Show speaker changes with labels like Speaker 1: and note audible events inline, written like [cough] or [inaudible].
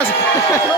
Speaker 1: Yes! [laughs]